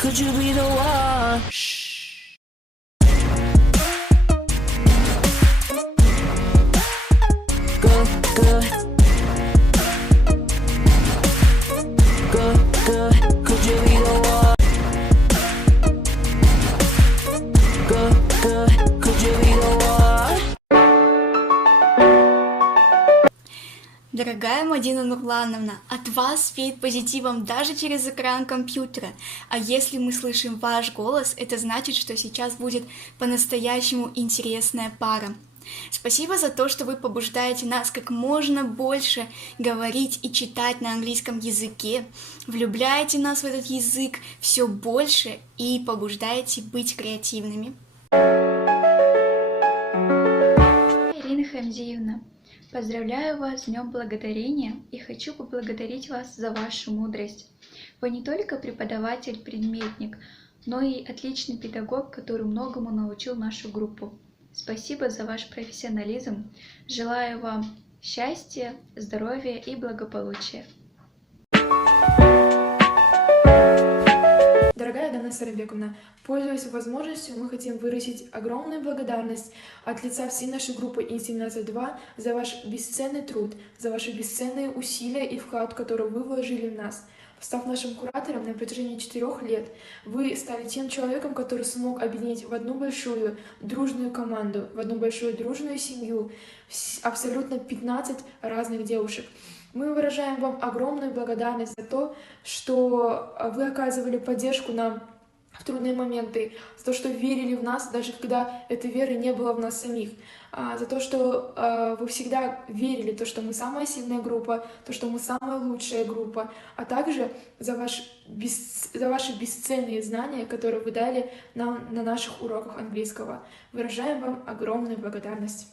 Could you be the one? Good, good. Good, good. Could you be the one? Good, good. Could you be the one? Дорогая Мадина Нурлановна, от вас веет позитивом даже через экран компьютера. А если мы слышим ваш голос, это значит, что сейчас будет по-настоящему интересная пара. Спасибо за то, что вы побуждаете нас как можно больше говорить и читать на английском языке, влюбляете нас в этот язык все больше и побуждаете быть креативными. Ирина Хамзиевна, поздравляю вас с Днем Благодарения и хочу поблагодарить вас за вашу мудрость. Вы не только преподаватель-предметник, но и отличный педагог, который многому научил нашу группу. Спасибо за ваш профессионализм. Желаю вам счастья, здоровья и благополучия. Дорогая Дана Сарабековна, пользуясь возможностью, мы хотим выразить огромную благодарность от лица всей нашей группы Ин-17-2 за ваш бесценный труд, за ваши бесценные усилия и вклад, который вы вложили в нас. Став нашим куратором на протяжении 4 лет, вы стали тем человеком, который смог объединить в одну большую дружную команду, в одну большую дружную семью абсолютно 15 разных девушек. Мы выражаем вам огромную благодарность за то, что вы оказывали поддержку нам в трудные моменты, за то, что верили в нас, даже когда этой веры не было в нас самих, за то, что вы всегда верили, то, что мы самая сильная группа, то, что мы самая лучшая группа, а также за ваши бесценные знания, которые вы дали нам на наших уроках английского. Выражаем вам огромную благодарность.